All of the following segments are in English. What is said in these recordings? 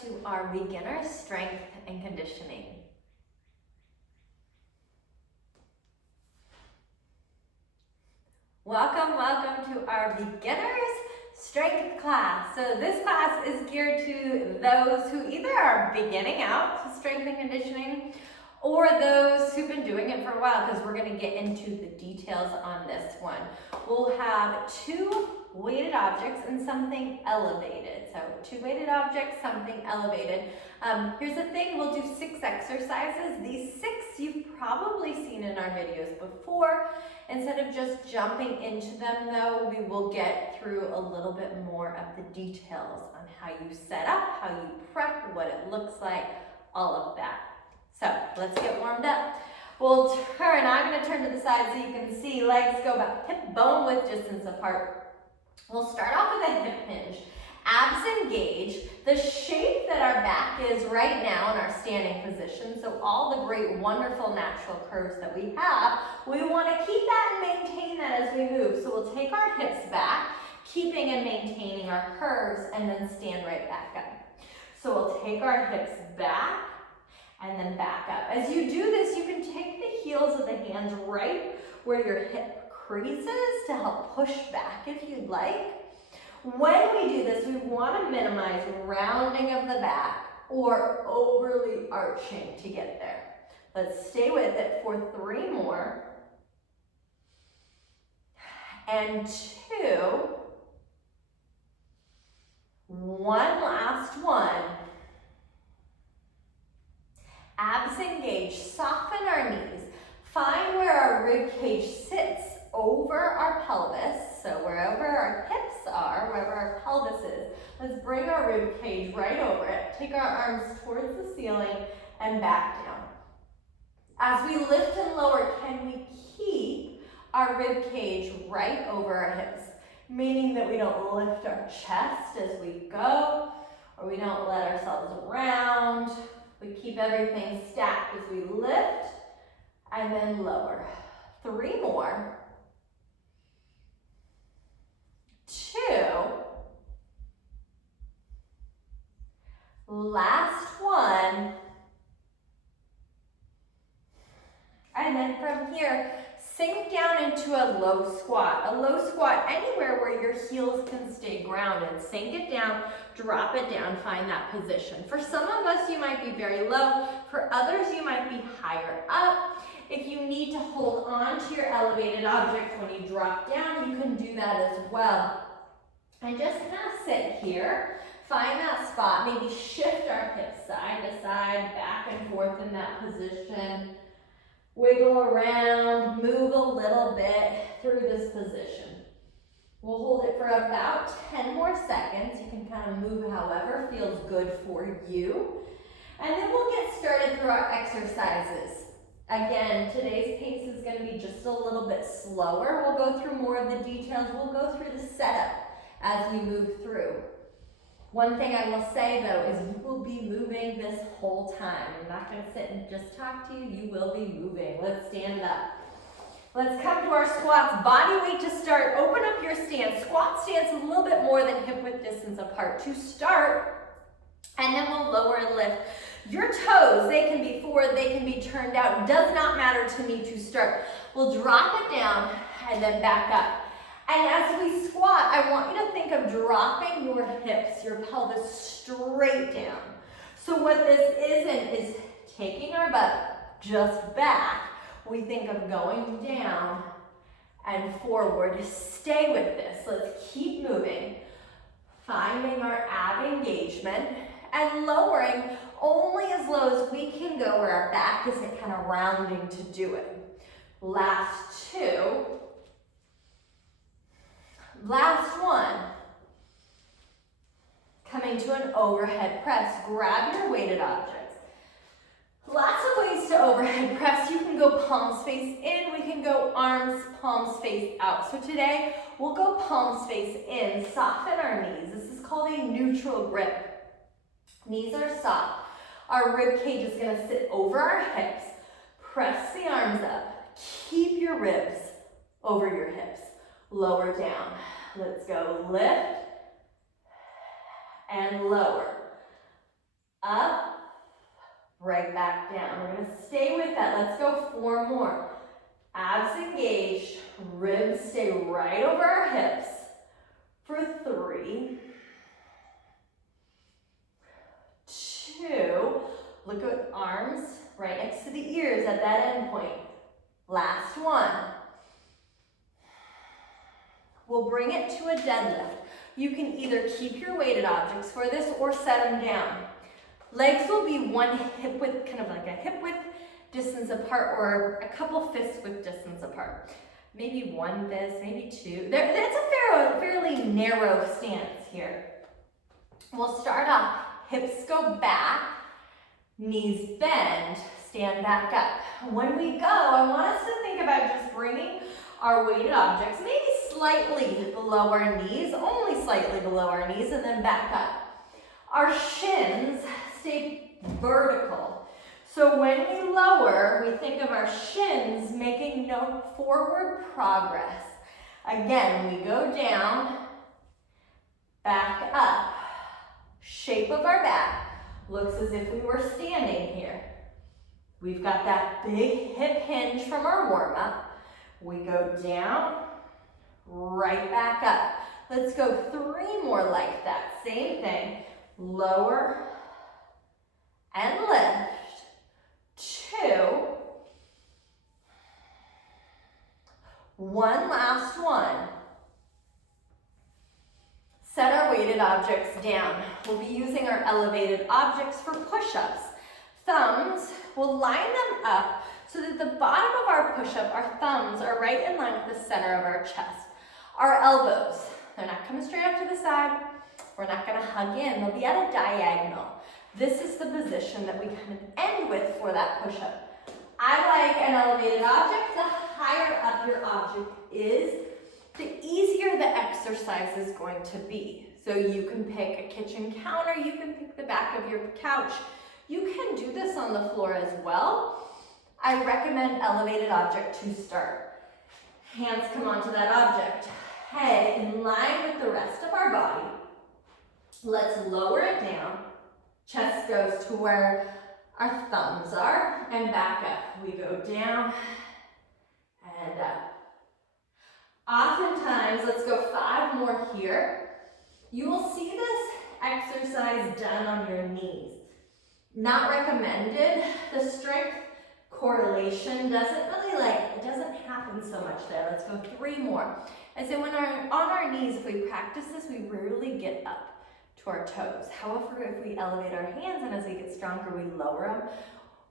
to our beginner strength and conditioning. Welcome to our beginners strength class. So this class is geared to those who either are beginning out to strength and conditioning or those who've been doing it for a while, because we're going to get into the details on this one. We'll have 2 weighted objects and something elevated. So 2 weighted objects, something elevated. Here's the thing, we'll do 6 exercises. These 6 you've probably seen in our videos before. Instead of just jumping into them though, we will get through a little bit more of the details on how you set up, how you prep, what it looks like, all of that. So let's get warmed up. We'll turn, I'm going to turn to the side so you can see legs go about hip bone width distance apart. We'll start off with a hip hinge. Abs engage. The shape that our back is right now in our standing position, so all the great, wonderful natural curves that we have, we want to keep that and maintain that as we move. So we'll take our hips back, keeping and maintaining our curves, and then stand right back up. So we'll take our hips back and then back up. As you do this, you can take the heels of the hands right where your hip creases to help push back if you'd like. When we do this, we want to minimize rounding of the back or overly arching to get there. Let's stay with it for 3 more. And 2. One last one. Abs engage, soften our knees. Find where our rib cage sits over our pelvis. So wherever our hips are, wherever our pelvis is, let's bring our rib cage right over it. Take our arms towards the ceiling and back down. As we lift and lower, can we keep our rib cage right over our hips? Meaning that we don't lift our chest as we go, or we don't let ourselves round. We keep everything stacked as we lift and then lower. 3 more. 2. Last one. And then from here, sink down into a low squat. A low squat anywhere where your heels can stay grounded. Sink it down, drop it down, find that position. For some of us, you might be very low. For others, you might be higher up. If you need to hold on to your elevated object when you drop down, you can do that as well. And just kind of sit here, find that spot, maybe shift our hips side to side, back and forth in that position. Wiggle around, move a little bit through this position. We'll hold it for about 10 more seconds. You can kind of move however feels good for you. And then we'll get started through our exercises. Again, today's pace is going to be just a little bit slower. We'll go through more of the details. We'll go through the setup as we move through. One thing I will say though is you will be moving this whole time. I'm not going to sit and just talk to you. You will be moving. Let's stand up. Let's come to our squats. Body weight to start. Open up your stance. Squat stance a little bit more than hip width distance apart to start. And then we'll lower and lift. Your toes, they can be forward, they can be turned out. Does not matter to me to start. We'll drop it down and then back up. And as we squat, I want you to think of dropping your hips, your pelvis straight down. So what this isn't is taking our butt just back. We think of going down and forward. Stay with this. Let's keep moving. Finding our ab engagement and lowering only as low as we can go where our back isn't kind of rounding to do it. Last 2. Last one. Coming to an overhead press. Grab your weighted objects. Lots of ways to overhead press. You can go palms face in. We can go arms, palms face out. So today, we'll go palms face in. Soften our knees. This is called a neutral grip. Knees are soft. Our rib cage is going to sit over our hips. Press the arms up. Keep your ribs over your hips. Lower down. Let's go. Lift and lower. up, right back down. We're gonna stay with that. Let's go 4 more. Abs engaged, ribs stay right over our hips for 3, 2, look at arms right next to the ears at that end point. Last one. We'll bring it to a deadlift. You can either keep your weighted objects for this or set them down. Legs will be one hip width, kind of like a hip width distance apart, or a couple fist width distance apart. Maybe one fist, maybe 2. That's a fairly narrow stance here. We'll start off, hips go back, knees bend, stand back up. When we go, I want us to think about just bringing our weighted objects maybe slightly below our knees, only slightly below our knees, and then back up. Our shins stay vertical. So when we lower, we think of our shins making no forward progress. Again, we go down, back up. Shape of our back looks as if we were standing here. We've got that big hip hinge from our warm-up. We go down, right back up. Let's go 3 more like that. Same thing. Lower and lift. 2. 1 last one. Set our weighted objects down. We'll be using our elevated objects for push-ups. Thumbs, we'll line them up so that the bottom of our push-up, our thumbs, are right in line with the center of our chest. Our elbows, they're not coming straight up to the side. We're not gonna hug in, they'll be at a diagonal. This is the position that we kind of end with for that push-up. I like an elevated object. The higher up your object is, the easier the exercise is going to be. So you can pick a kitchen counter, you can pick the back of your couch. You can do this on the floor as well. I recommend elevated object to start. Hands come onto that object. Head in line with the rest of our body. Let's lower it down. Chest goes to where our thumbs are and back up. We go down and up. Oftentimes, let's go 5 more here. You will see this exercise done on your knees. Not recommended. The strength correlation doesn't it doesn't happen so much there. Let's go 3 more. I say when on our knees, if we practice this, we rarely get up to our toes. However, if we elevate our hands and as we get stronger, we lower them,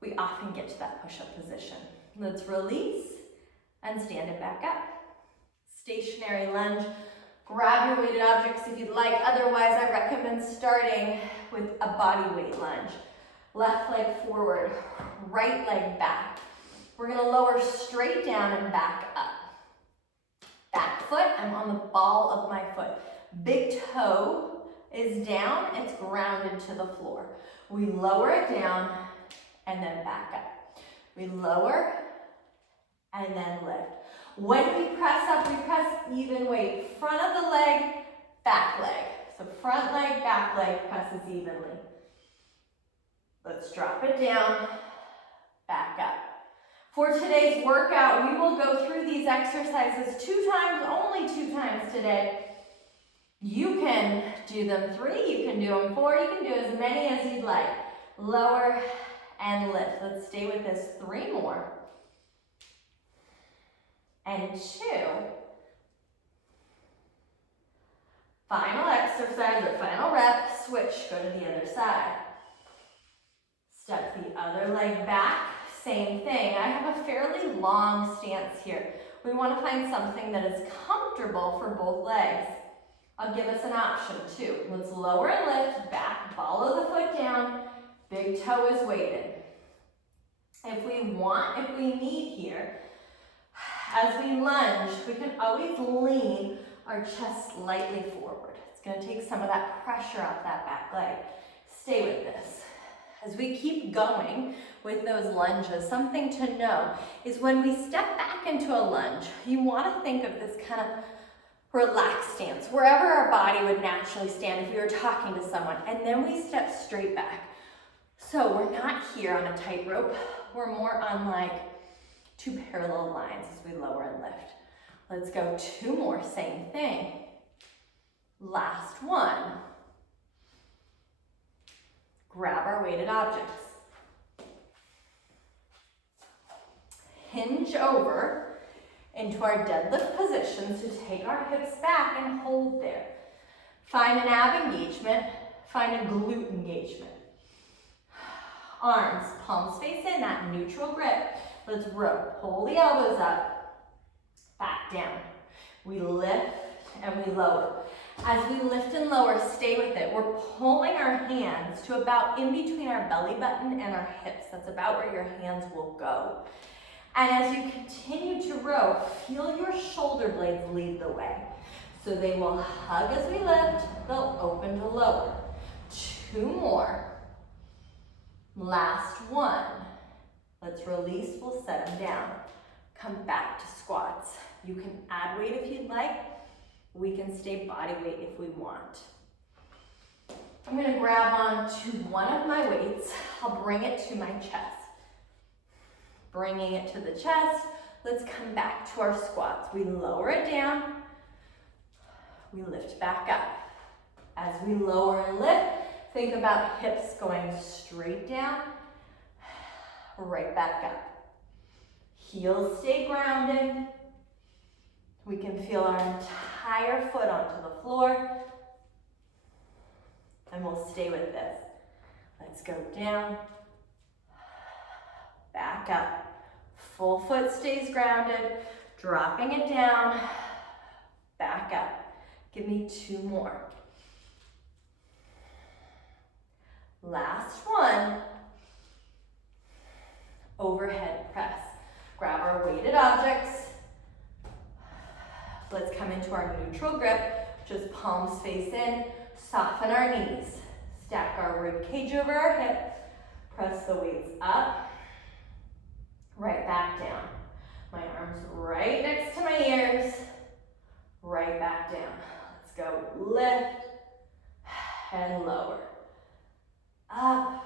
we often get to that push-up position. Let's release and stand it back up. Stationary lunge. Grab your weighted objects if you'd like. Otherwise, I recommend starting with a body weight lunge. Left leg forward, right leg back. We're gonna lower straight down and back up. Back foot, I'm on the ball of my foot. Big toe is down, it's grounded to the floor. We lower it down and then back up. We lower and then lift. When we press up, we press even weight. Front of the leg, back leg. So front leg, back leg presses evenly. Let's drop it down, back up. For today's workout, we will go through these exercises 2 times, only 2 times today. You can do them 3, you can do them 4, you can do as many as you'd like. Lower and lift. Let's stay with this 3 more. And 2. Final exercise or final rep, switch, go to the other side. Step the other leg back, same thing. I have a fairly long stance here. We want to find something that is comfortable for both legs. I'll give us an option too. Let's lower and lift, back, ball of the foot down, big toe is weighted. If we need here, as we lunge, we can always lean our chest slightly forward. It's going to take some of that pressure off that back leg. Stay with this. As we keep going with those lunges, something to know is when we step back into a lunge, you want to think of this kind of relaxed stance, wherever our body would naturally stand if we were talking to someone, and then we step straight back. So we're not here on a tightrope. We're more on like 2 parallel lines as we lower and lift. Let's go 2 more, same thing. Last one. Grab our weighted objects. Hinge over into our deadlift position, so take our hips back and hold there. Find an ab engagement, find a glute engagement. Arms, palms face in, that neutral grip. Let's row, pull the elbows up, back down. We lift and we lower. As we lift and lower, stay with it. We're pulling our hands to about in between our belly button and our hips. That's about where your hands will go. And as you continue to row, feel your shoulder blades lead the way. So they will hug as we lift, they'll open to lower. 2 more. Last one. Let's release, we'll set them down. Come back to squats. You can add weight if you'd like. We can stay body weight if we want. I'm gonna grab on to one of my weights. I'll bring it to my chest. Bringing it to the chest, let's come back to our squats. We lower it down, we lift back up. As we lower and lift, think about hips going straight down, right back up. Heels stay grounded. We can feel our entire foot onto the floor, and we'll stay with this. Let's go down, back up. Full foot stays grounded, dropping it down, back up. Give me 2 more. Last one. Overhead press. Grab our weighted objects. Let's come into our neutral grip, which is palms face in. Soften our knees. Stack our rib cage over our hip. Press the weights up. Right back down. My arms right next to my ears. Right back down. Let's go lift and lower. Up,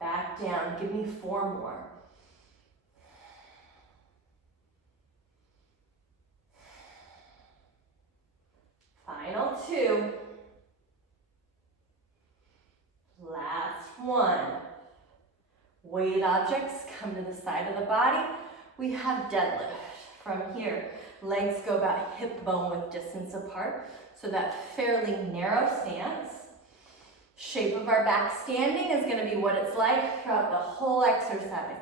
back down. Give me 4 more. Final 2. Last one. Weighted objects come to the side of the body. We have deadlift. From here, legs go about hip bone width distance apart, so that fairly narrow stance. Shape of our back standing is going to be what it's like throughout the whole exercise.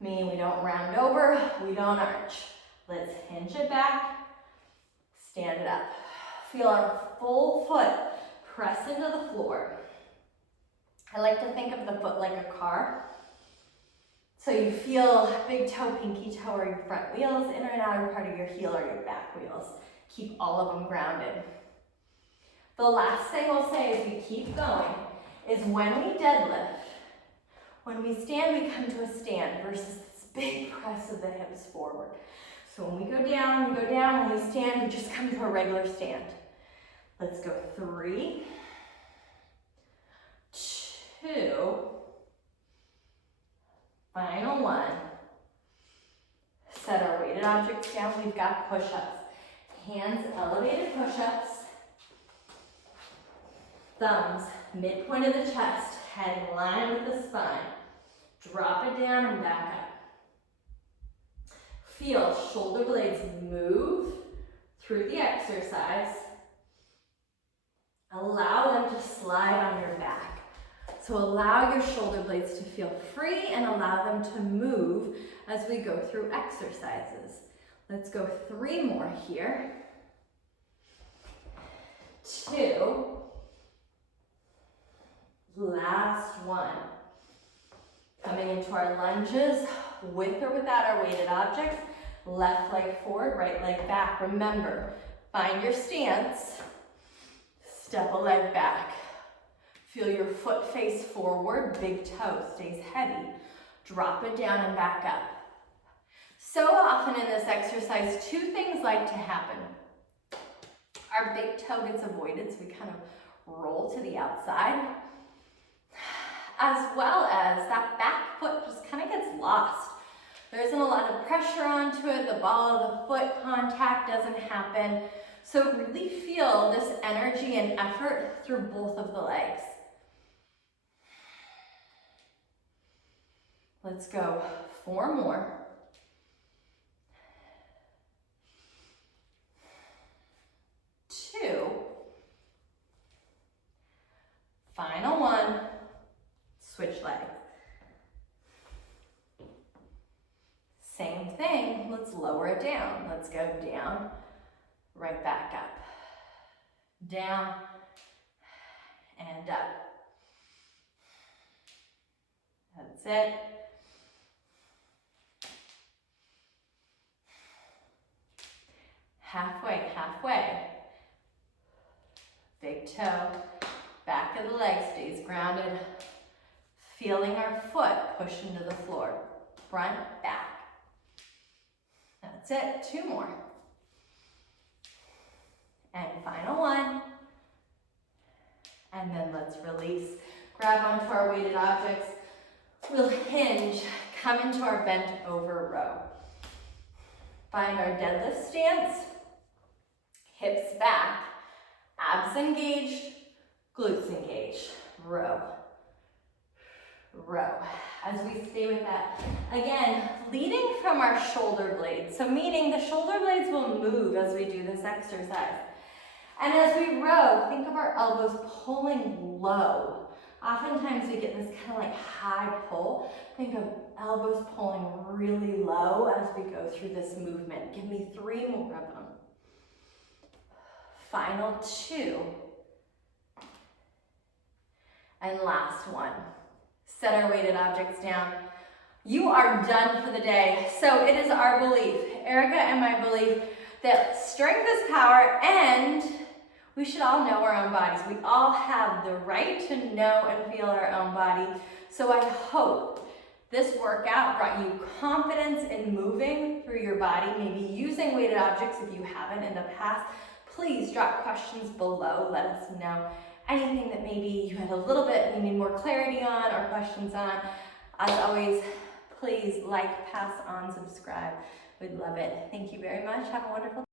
Meaning we don't round over, we don't arch. Let's hinge it back, stand it up. Feel our full foot press into the floor. I like to think of the foot like a car. So you feel big toe, pinky toe are your front wheels, inner and outer part of your heel are your back wheels. Keep all of them grounded. The last thing we'll say as we keep going is when we deadlift, when we stand, we come to a stand versus this big press of the hips forward. So when we go down, we go down. When we stand, we just come to a regular stand. Let's go 3, 2, final 1. Set our weighted objects down. We've got push-ups. Hands elevated push-ups. Thumbs midpoint of the chest. Head in line with the spine. Drop it down and back up. Feel shoulder blades move through the exercise. Allow them to slide on your back. So allow your shoulder blades to feel free and allow them to move as we go through exercises. Let's go 3 more here. 2. Last 1. Coming into our lunges, with or without our weighted objects. Left leg forward, right leg back. Remember, find your stance. Step a leg back. Feel your foot face forward, big toe stays heavy. Drop it down and back up. So often in this exercise, 2 things like to happen. Our big toe gets avoided, so we kind of roll to the outside. as well as that back foot just kind of gets lost. There isn't a lot of pressure onto it. The ball of the foot contact doesn't happen. So really feel this energy and effort through both of the legs. Let's go 4 more. 2. Final 1. Switch legs. Same thing, let's lower it down. Let's go down, right back up. Down, and up. That's it. Halfway, halfway. Big toe, back of the leg stays grounded. Feeling our foot push into the floor. Front, back. That's it, 2 more. And final 1. And then let's release. Grab onto our weighted objects. We'll hinge, come into our bent over row. Find our deadlift stance. Hips back, abs engaged, glutes engaged. Row. Row. As we stay with that, again, leading from our shoulder blades. So meaning the shoulder blades will move as we do this exercise. And as we row, think of our elbows pulling low. Oftentimes we get this kind of like high pull. Think of elbows pulling really low as we go through this movement. Give me 3 more of them. Final 2. And last 1. Set our weighted objects down. You are done for the day. So it is our belief, Erica and my belief, that strength is power, and we should all know our own bodies. We all have the right to know and feel our own body. So I hope this workout brought you confidence in moving through your body, maybe using weighted objects if you haven't in the past. Please drop questions below. Let us know anything that maybe you had a little bit, you need more clarity on or questions on. As always, please like, pass on, subscribe. We'd love it. Thank you very much. Have a wonderful day.